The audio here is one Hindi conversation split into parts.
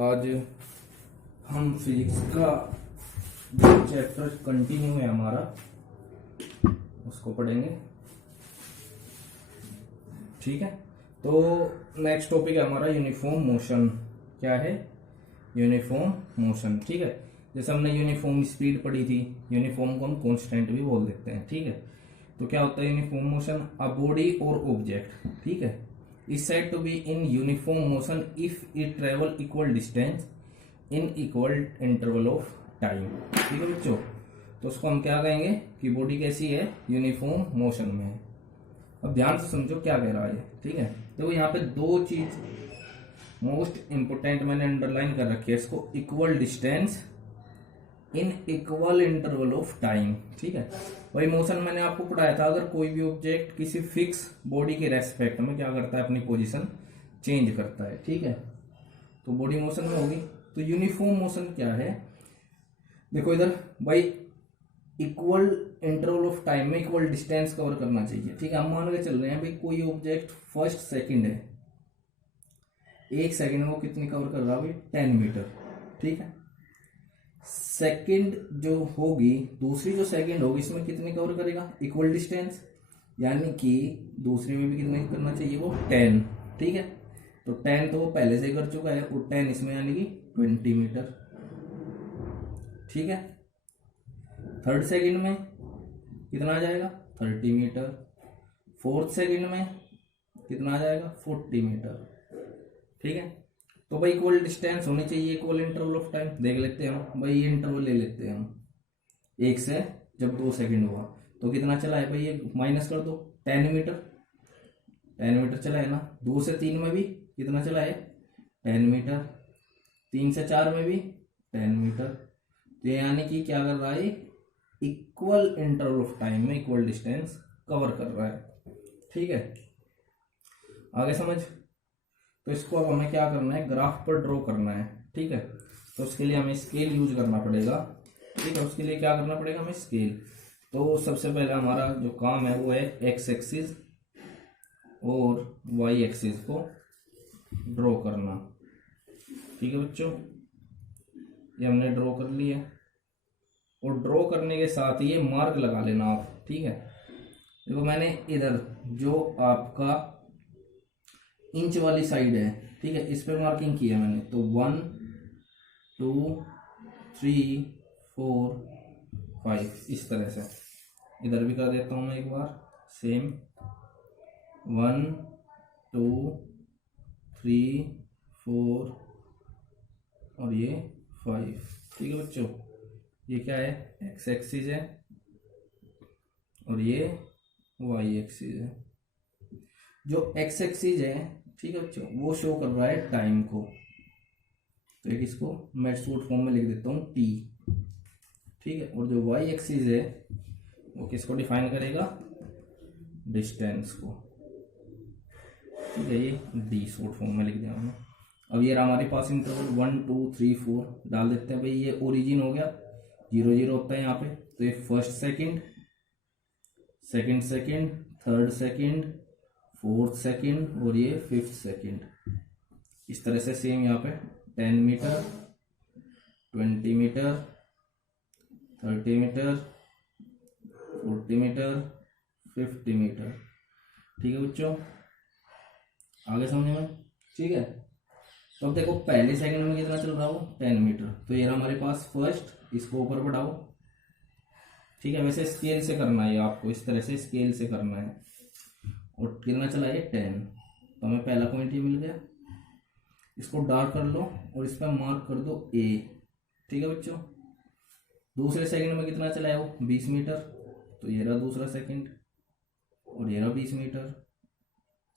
आज हम फिजिक्स का जो चैप्टर कंटिन्यू है हमारा उसको पढ़ेंगे। ठीक है, तो नेक्स्ट टॉपिक है हमारा यूनिफॉर्म मोशन। क्या है? Uniform motion. ठीक है, जैसे हमने यूनिफॉर्म स्पीड पढ़ी थी, यूनिफॉर्म को हम कांस्टेंट भी बोल देते हैं। ठीक है, तो क्या होता है यूनिफॉर्म मोशन? अ बॉडी और ऑब्जेक्ट, ठीक है, is said to be in uniform motion if it travel equal distance in equal interval of time। ठीक है बच्चों, तो उसको हम क्या कहेंगे कि बॉडी कैसी है? यूनिफॉर्म मोशन में है। अब ध्यान से समझो क्या कह रहा है। ठीक है, तो यहाँ पे दो चीज मोस्ट इंपोर्टेंट मैंने अंडरलाइन कर रखी है इसको, equal distance in equal interval of time. ठीक है, वही मोशन मैंने आपको पढ़ाया था, अगर कोई भी ऑब्जेक्ट किसी फिक्स बॉडी के रेस्पेक्ट में क्या करता है, अपनी पोजीशन चेंज करता है। ठीक है, तो बॉडी मोशन में होगी। तो यूनिफॉर्म मोशन क्या है? देखो इधर भाई, इक्वल इंटरवल ऑफ टाइम में इक्वल डिस्टेंस कवर करना चाहिए। ठीक है, हम मान के चल रहे हैं भाई कोई ऑब्जेक्ट फर्स्ट सेकंड है, एक सेकंड में वो कितनी कवर कर रहा है भाई? 10 मीटर। ठीक है, सेकंड जो होगी, दूसरी जो सेकंड होगी, इसमें कितनी कवर करेगा? इक्वल डिस्टेंस, यानी कि दूसरी में भी कितनी करना चाहिए? वो 10। ठीक है, तो 10 तो वो पहले से कर चुका है, और 10 इसमें यानी कि 20 मीटर। ठीक है, थर्ड सेकंड में कितना आ जाएगा? 30 मीटर। फोर्थ सेकंड में कितना आ जाएगा? 40 मीटर। ठीक है, तो भाई इक्वल डिस्टेंस होनी चाहिए, इक्वल इंटरवल ऑफ टाइम। देख लेते हैं हम भाई, ये इंटरवल ले लेते हैं हम, एक से जब 2 सेकंड हुआ तो कितना चला है भाई? ये माइनस कर दो, 10 मीटर। 10 मीटर चला है ना। 2 से 3 में भी कितना चला है? 10 मीटर। 3 से 4 में भी 10 मीटर। तो यानी कि क्या कर रहा है? इक्वल इंटरवल ऑफ टाइम में इक्वल डिस्टेंस कवर कर रहा है। ठीक है, आगे समझ। तो इसको अब हमें क्या करना है? ग्राफ पर ड्रॉ करना है। ठीक है, तो उसके लिए हमें स्केल यूज करना पड़ेगा। ठीक है, उसके लिए क्या करना पड़ेगा? हमें स्केल। तो सबसे पहले हमारा जो काम है वो है एक्स एक्सिस और वाई एक्सिस को ड्रॉ करना। ठीक है बच्चों, ये हमने ड्रॉ कर लिया, और ड्रॉ करने के साथ ये मार्क लगा लेना आप। ठीक है, देखो मैंने इधर जो आपका इंच वाली साइड है, ठीक है, इस पे मार्किंग की है मैंने। तो 1 2 3 4 5 इस तरह से। इधर भी कर देता हूं मैं एक बार सेम, 1 2 3 4 और ये 5। ठीक है बच्चों, ये क्या है? एक्स एक्सिस है और ये वाई एक्सिस है। जो एक्स एक्सिस है, ठीक है बच्चों, वो शो कर रहा है टाइम को। तो एक इसको मैं शॉर्ट फॉर्म में लिख देता हूँ टी। ठीक है, और जो वाई एक्सिस है वो किसको डिफाइन करेगा? डिस्टेंस को। ठीक है, ये डी शॉर्ट फॉर्म में लिख दिया हमने। अब ये रहा हमारे पास इंटरवल 1 2 3 4 डाल देते हैं भाई। ये ओरिजिन हो गया, 0 0 होता है यहाँ पे। तो ये first second, second second, third second, fourth second और ये फिफ्थ सेकंड। इस तरह से सेम यहाँ पे 10 metre, 20 metre, 30 metre, 40 metre, 50 metre. ठीक है बच्चों, आगे समझे में? ठीक है, तो अब देखो पहले सेकंड में कितना चल रहा हो? 10 मीटर। तो ये हमारे पास फर्स्ट, इसको ऊपर बढ़ाओ। ठीक है, वैसे स्केल से करना है आपको, इस तरह से स्केल से करना है। और कितना चला है? 10। तो हमें पहला पॉइंट ये मिल गया। इसको डार्क कर लो और इस पर मार्क कर दो ए। ठीक है बच्चों, दूसरे सेकंड में कितना चला है वो? 20 मीटर। तो ये रहा दूसरा सेकंड और ये रहा 20 मीटर।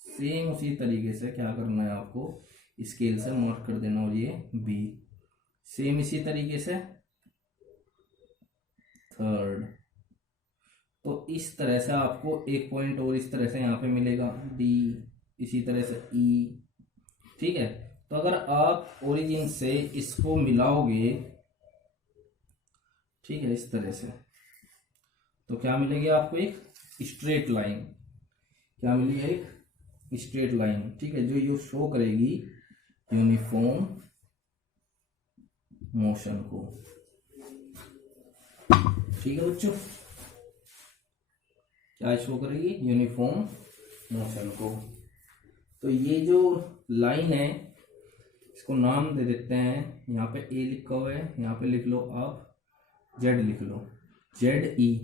सेम उसी तरीके से क्या करना है आपको? स्केल से मार्क कर देना, और ये बी। सेम इसी तरीके से थर्ड। तो इस तरह से आपको एक पॉइंट और इस तरह से यहाँ पे मिलेगा डी, इसी तरह से ई। ठीक है, तो अगर आप ओरिजिन से इसको मिलाओगे, ठीक है, इस तरह से, तो क्या मिलेगी आपको? एक स्ट्रेट लाइन। क्या मिलेगी? एक स्ट्रेट लाइन। ठीक है, जो ये शो करेगी यूनिफॉर्म मोशन को। ठीक है बच्चों, क्या शो करेगी? यूनिफॉर्म मोशन को। तो ये जो लाइन है इसको नाम दे देते हैं, यहाँ पे ए लिखा हुआ है, यहाँ पे लिख लो आप जेड लिख लो, जेड ई।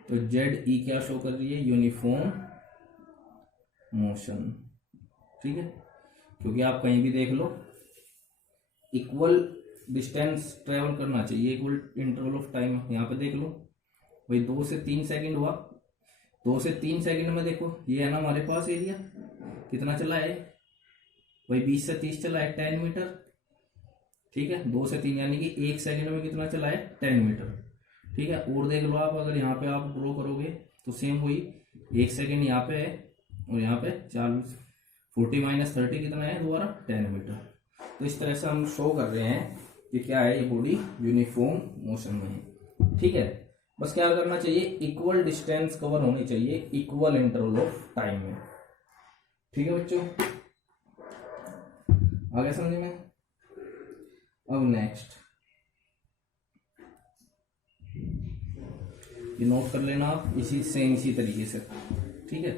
तो जेड ई क्या शो कर रही है? Uniform motion. ठीक है, क्योंकि आप कहीं भी देख लो इक्वल डिस्टेंस ट्रेवल करना चाहिए, इक्वल इंटरवल ऑफ टाइम। यहाँ पे देख लो भाई 2 से 3 सेकंड हुआ, 2 से 3 सेकंड में देखो ये है ना हमारे पास एरिया कितना चला है भाई 20 से 30 चला है 10 मीटर। ठीक है, 2 से 3 यानी कि 1 सेकंड में कितना चला है? 10 मीटर। ठीक है, और देख लो आप, अगर यहाँ पे आप ड्रॉ करोगे तो सेम हुई, 1 सेकंड यहाँ पे है और यहाँ पे 40 माइनस 30 कितना है दोबारा? 10 मीटर। तो इस तरह से हम शो कर रहे हैं कि क्या है, ये बॉडी यूनिफॉर्म मोशन में है। ठीक है, बस क्या करना चाहिए? इक्वल डिस्टेंस कवर होनी चाहिए इक्वल इंटरवल ऑफ टाइम में। ठीक है बच्चों, आगे समझ में? अब नेक्स्ट ये नोट कर लेना आप इसी तरीके से। ठीक है,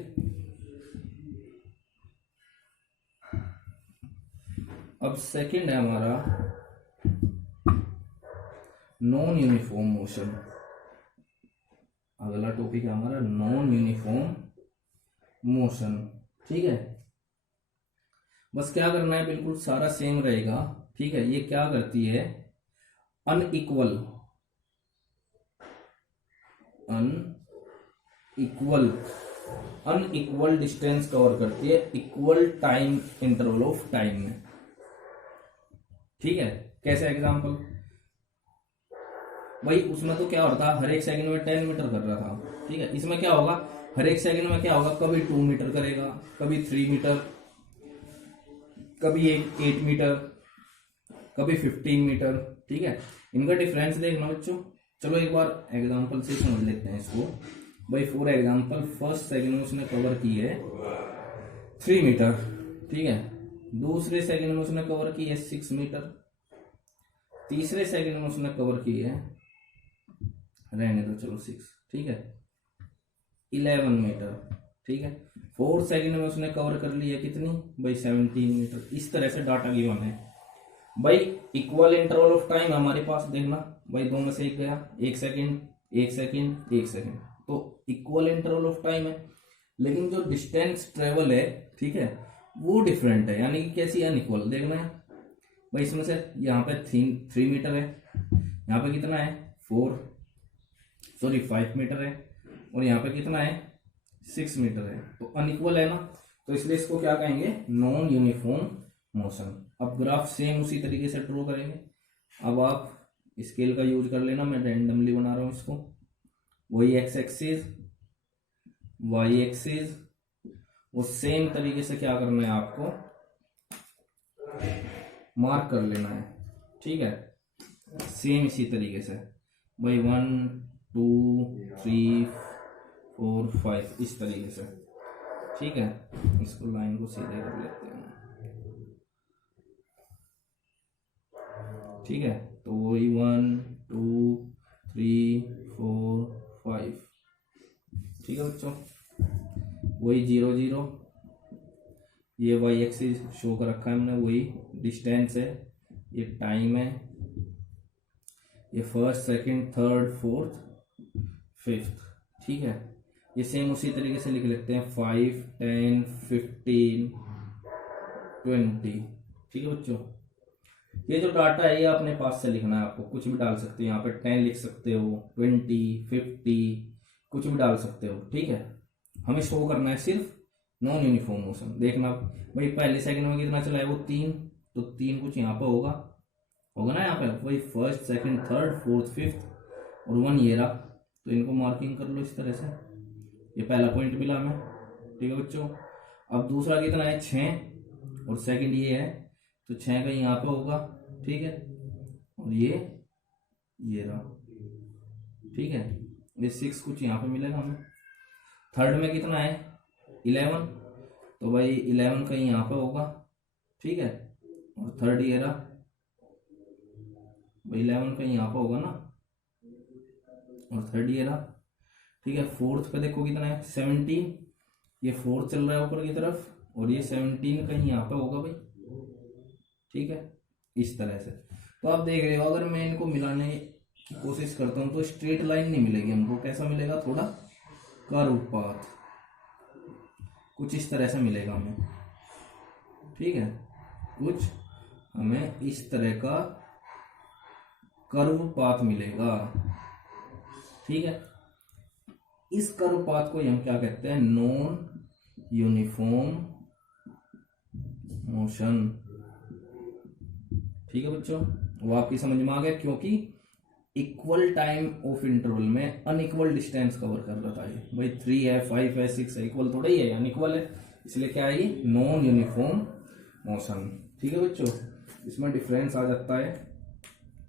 अब सेकंड है हमारा नॉन यूनिफॉर्म मोशन। अगला टॉपिक है हमारा नॉन यूनिफॉर्म मोशन। ठीक है, बस क्या करना है, बिल्कुल सारा सेम रहेगा। ठीक है, ये क्या करती है? अनइक्वल अनइक्वल डिस्टेंस कवर करती है equal time interval of time में। ठीक है, कैसे एग्जांपल? भाई उसमें तो क्या होता है, हर एक सेकंड में 10 मीटर कर रहा था। ठीक है, इसमें क्या होगा, हर एक सेकंड में क्या होगा, कभी 2 मीटर करेगा, कभी 3 मीटर, कभी 8 मीटर, कभी 15 मीटर। ठीक है, इनका डिफरेंस देखना बच्चों। चलो एक बार एग्जांपल से समझ लेते हैं इसको। भाई फॉर एग्जांपल फर्स्ट सेकंड में उसने कवर की है 3 मीटर। ठीक है, दूसरे सेकंड में उसने कवर की है 6 मीटर, तीसरे सेकंड में उसने कवर की है, रहने दो चलो 6। ठीक है, 11 मीटर। ठीक है, 4 सेकंड में उसने कवर कर लिया कितनी भाई? 17 मीटर। इस तरह से डाटा गिवन है भाई। इक्वल इंटरवल ऑफ टाइम हमारे पास, देखना भाई 2 में से एक गया, 1 सेकंड 1 सेकंड 1 सेकंड, तो इक्वल इंटरवल ऑफ टाइम है। लेकिन जो डिस्टेंस ट्रेवल है, ठीक है, वो डिफरेंट है, यानी कि कैसी अनइक्वल। देखना है भाई, इसमें से यहाँ पे 3 मीटर है, यहाँ पे कितना है 5 मीटर है, और यहाँ पे कितना है 6 मीटर है। तो अनइक्वल है ना, तो इसलिए इसको क्या कहेंगे? Non uniform motion. अब ग्राफ सेम उसी तरीके से ड्रॉ करेंगे। अब आप स्केल का यूज कर लेना, मैं रैंडमली बना रहा हूं इसको। वही एक्स एक्सिस, वाई एक्सिस, वो सेम तरीके से क्या करना है आपको? मार्क कर लेना है। ठीक है, सेम इसी तरीके से भाई 1 2 3 4 5 इस तरीके से। ठीक है, इसको लाइन को सीधे कर लेते हैं। ठीक है, तो वही 1 2 3 4 5। ठीक है बच्चों, वही 0 0, ये वाई एक्सिस शो कर रखा है हमने, वही डिस्टेंस है, ये टाइम है, ये first second third fourth fifth. ठीक है, ये सेम उसी तरीके से लिख लेते हैं 5 10 15 20। ठीक है बच्चों, ये जो डाटा है ये अपने पास से लिखना है आपको, कुछ भी डाल सकते हो, यहाँ पे 10 लिख सकते हो, 20 50 कुछ भी डाल सकते हो। ठीक है, हमें शो करना है सिर्फ नॉन यूनिफॉर्म मोशन। देखना भाई पहले सेकंड में कितना चला है, वो 3, तो 3 कुछ यहाँ पे होगा ना, यहाँ पे वही first second third fourth fifth और 1 ये रहा। तो इनको मार्किंग कर लो इस तरह से, ये पहला पॉइंट मिला हमें। ठीक है बच्चों, अब दूसरा कितना है 6 और सेकंड ये है, तो 6 का यहाँ पे होगा। ठीक है, और ये रहा। ठीक है, ये 6 कुछ यहाँ पे मिलेगा हमें। थर्ड में कितना है 11, तो भाई 11 का यहाँ पे होगा। ठीक है, और थर्ड ये रहा, भाई 11 का यहाँ पे होगा ना, और थर्ड ये रहा, ठीक है। फोर्थ पे देखो कितना है 17, ये 4 चल रहा है ऊपर की तरफ, और ये 17 कहीं यहाँ पे होगा भाई, ठीक है, इस तरह से। तो आप देख रहे हो अगर मैं इनको मिलाने की कोशिश करता हूँ तो स्ट्रेट लाइन नहीं मिलेगी हमको, कैसा मिलेगा, थोड़ा कर्व पाथ, कुछ इस तरह से मिलेगा हमें, ठीक है, कुछ हमें इस तरह का कर्व पाथ मिलेगा, ठीक है। इस कर्व पाथ को हम क्या कहते हैं, नॉन यूनिफॉर्म मोशन, ठीक है बच्चों। वो आपकी समझ में आ गया, क्योंकि इक्वल टाइम ऑफ इंटरवल में अनइक्वल डिस्टेंस कवर कर रहा था ये, भाई 3 है 5 है 6 है, इक्वल थोड़ा ही है, अनइक्वल है, इसलिए क्या है ये नॉन यूनिफॉर्म मोशन, ठीक है बच्चों। इसमें डिफरेंस आ जाता है